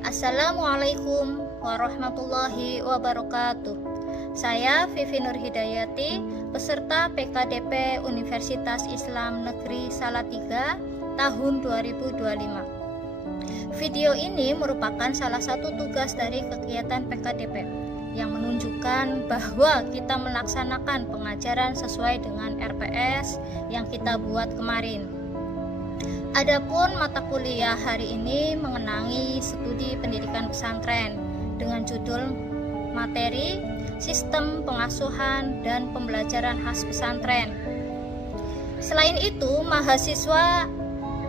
Assalamualaikum warahmatullahi wabarakatuh. Saya Vivi Nur Hidayati, peserta PKDP Universitas Islam Negeri Salatiga tahun 2025. Video ini merupakan salah satu tugas dari kegiatan PKDP yang menunjukkan bahwa kita melaksanakan pengajaran sesuai dengan RPS yang kita buat kemarin. Adapun mata kuliah hari ini mengenai studi pendidikan pesantren dengan judul materi sistem pengasuhan dan pembelajaran khas pesantren. Selain itu, mahasiswa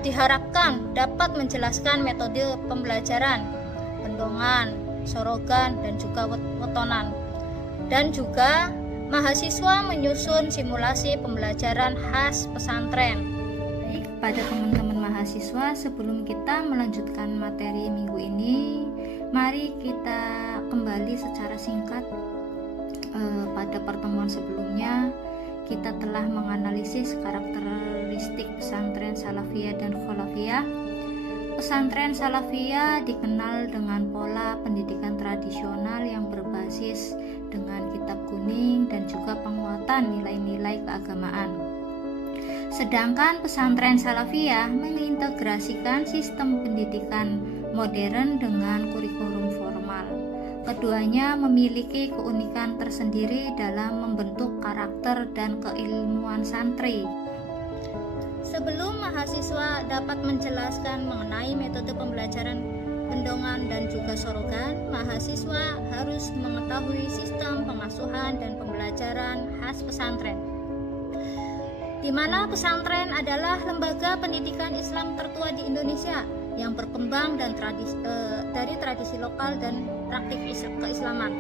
diharapkan dapat menjelaskan metode pembelajaran, pendongan, sorogan, dan juga wetonan. Dan juga mahasiswa menyusun simulasi pembelajaran khas pesantren. Pada teman-teman mahasiswa, sebelum kita melanjutkan materi minggu ini, mari kita kembali secara singkat. Pada pertemuan sebelumnya kita telah menganalisis karakteristik pesantren Salafiyah dan Kholafiyah. Pesantren Salafiyah dikenal dengan pola pendidikan tradisional yang berbasis dengan kitab kuning dan juga penguatan nilai-nilai keagamaan. Sedangkan pesantren Salafiyah mengintegrasikan sistem pendidikan modern dengan kurikulum formal. Keduanya memiliki keunikan tersendiri dalam membentuk karakter dan keilmuan santri. Sebelum mahasiswa dapat menjelaskan mengenai metode pembelajaran pendongan dan juga sorogan, mahasiswa harus mengetahui sistem pengasuhan dan pembelajaran khas pesantren, di mana pesantren adalah lembaga pendidikan Islam tertua di Indonesia yang berkembang dan dari tradisi lokal dan praktik keislaman.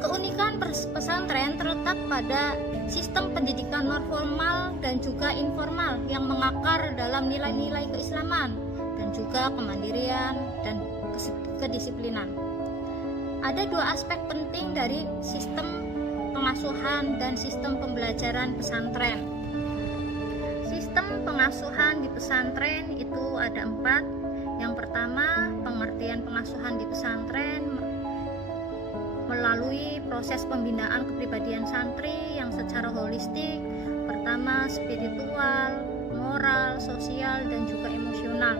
Keunikan pesantren terletak pada sistem pendidikan non-formal dan juga informal yang mengakar dalam nilai-nilai keislaman dan juga kemandirian dan kedisiplinan. Ada dua aspek penting dari sistem pengasuhan dan sistem pembelajaran pesantren. Sistem pengasuhan di pesantren itu ada 4. Yang pertama, pengertian pengasuhan di pesantren melalui proses pembinaan kepribadian santri yang secara holistik. Pertama, spiritual, moral, sosial, dan juga emosional.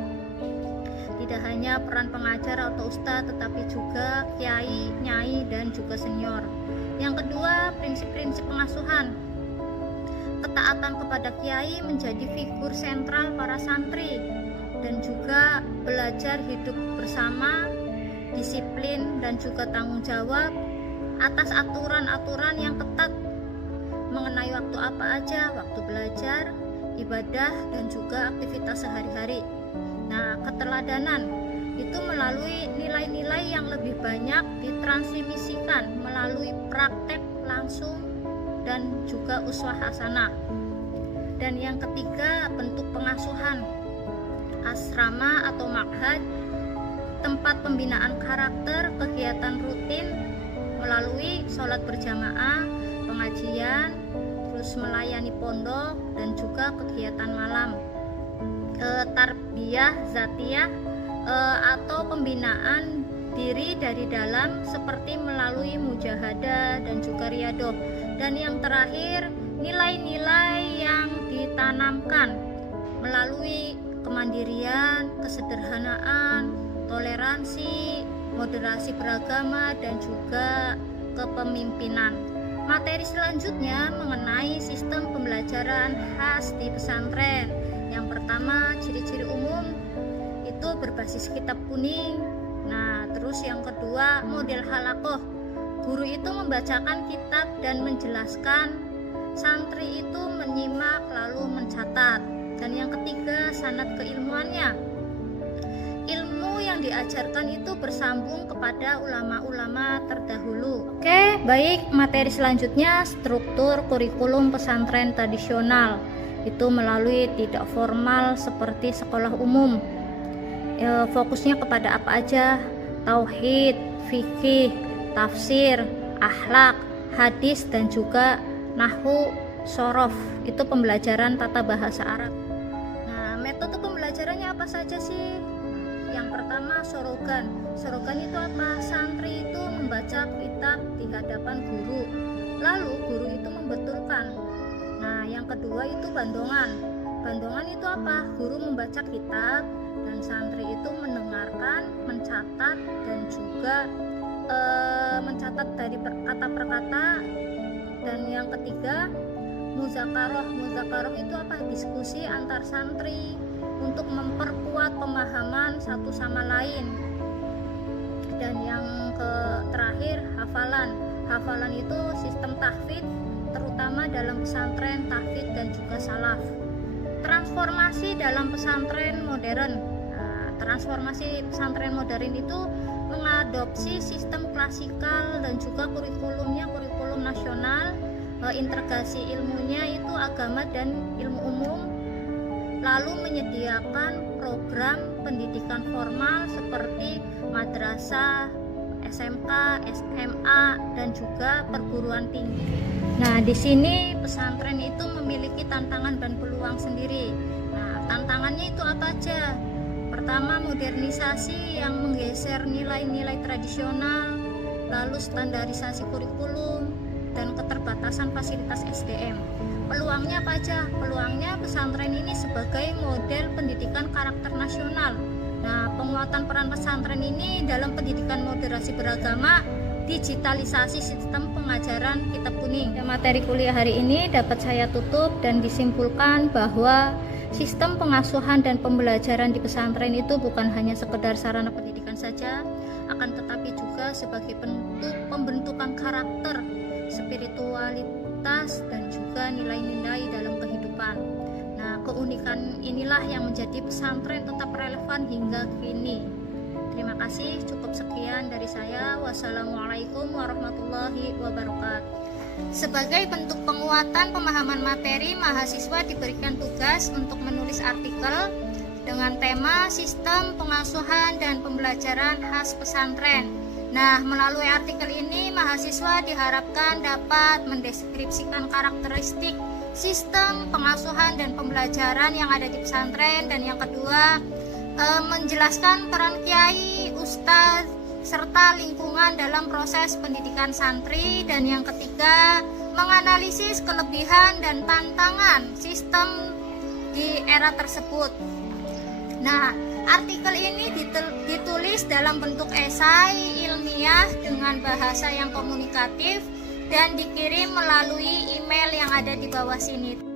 Tidak hanya peran pengajar atau ustadz, tetapi juga kiai, nyai, dan juga senior. Yang kedua, prinsip-prinsip pengasuhan. Ketaatan kepada kiai menjadi figur sentral para santri dan juga belajar hidup bersama, disiplin dan juga tanggung jawab atas aturan-aturan yang ketat mengenai waktu apa aja, waktu belajar, ibadah, dan juga aktivitas sehari-hari. Nah, keteladanan itu melalui nilai-nilai yang lebih banyak ditransmisikan melalui praktek langsung dan juga uswah hasanah. Dan yang ketiga, bentuk pengasuhan. Asrama atau makhad, tempat pembinaan karakter, kegiatan rutin melalui sholat berjamaah, pengajian, terus melayani pondok, dan juga kegiatan malam. Tarbiyah zatiyah atau pembinaan diri dari dalam seperti melalui mujahadah dan juga riyadoh. Dan yang terakhir, nilai-nilai yang ditanamkan melalui kemandirian, kesederhanaan, toleransi, moderasi beragama, dan juga kepemimpinan. Materi selanjutnya mengenai sistem pembelajaran khas di pesantren. Yang pertama, ciri-ciri umum itu berbasis kitab kuning. Nah, terus yang kedua, model halakoh. Guru itu membacakan kitab dan menjelaskan, santri itu menyimak lalu mencatat. Dan yang ketiga, sanad keilmuannya. Ilmu yang diajarkan itu bersambung kepada ulama-ulama terdahulu. Oke, baik, materi selanjutnya struktur kurikulum pesantren tradisional. Itu melalui tidak formal seperti sekolah umum. Fokusnya kepada apa aja? Tauhid, fikih, tafsir, akhlak, hadis, dan juga nahwu, shorof. Itu pembelajaran tata bahasa Arab. Nah, metode pembelajarannya apa saja sih? Yang pertama, sorogan. Sorogan itu apa? Santri itu membaca kitab di hadapan guru, lalu guru itu membetulkan. Nah, yang kedua itu bandongan. Bandongan itu apa? Guru membaca kitab dan santri itu mendengarkan, mencatat, dan juga mencatat dari kata per kata. Dan yang ketiga, muzakaroh. Muzakaroh itu apa? Diskusi antar santri untuk memperkuat pemahaman satu sama lain. Dan yang terakhir, hafalan. Hafalan itu sistem tahfidz, terutama dalam pesantren, tahfidz dan juga salaf. Transformasi dalam pesantren modern. Nah, transformasi pesantren modern itu mengadopsi sistem klasikal dan juga kurikulumnya kurikulum nasional. Integrasi ilmunya itu agama dan ilmu umum, lalu menyediakan program pendidikan formal seperti madrasah, SMK, SMA, dan juga perguruan tinggi. Nah, di sini pesantren itu memiliki tantangan dan peluang sendiri. Nah, tantangannya itu apa aja? Pertama, modernisasi yang menggeser nilai-nilai tradisional, lalu standarisasi kurikulum, dan keterbatasan fasilitas SDM. Peluangnya apa aja? Peluangnya pesantren ini sebagai model pendidikan karakter nasional. Nah, penguatan peran pesantren ini dalam pendidikan moderasi beragama, digitalisasi sistem pengajaran kitab kuning. Materi kuliah hari ini dapat saya tutup dan disimpulkan bahwa sistem pengasuhan dan pembelajaran di pesantren itu bukan hanya sekedar sarana pendidikan saja, akan tetapi juga sebagai bentuk pembentukan karakter, spiritualitas, dan juga nilai-nilai dalam kehidupan. Nah, keunikan inilah yang menjadi pesantren tetap relevan hingga kini. Terima kasih, cukup sekian dari saya. Wassalamualaikum warahmatullahi wabarakatuh. Sebagai bentuk penguatan pemahaman materi, mahasiswa diberikan tugas untuk menulis artikel dengan tema Sistem Pengasuhan dan Pembelajaran Khas Pesantren. Nah, melalui artikel ini mahasiswa diharapkan dapat mendeskripsikan karakteristik sistem pengasuhan dan pembelajaran yang ada di pesantren, dan yang kedua menjelaskan peran kiai, ustadz, serta lingkungan dalam proses pendidikan santri, dan yang ketiga menganalisis kelebihan dan tantangan sistem di era tersebut. Nah, artikel ini ditulis dalam bentuk esai ilmiah dengan bahasa yang komunikatif dan dikirim melalui email yang ada di bawah sini.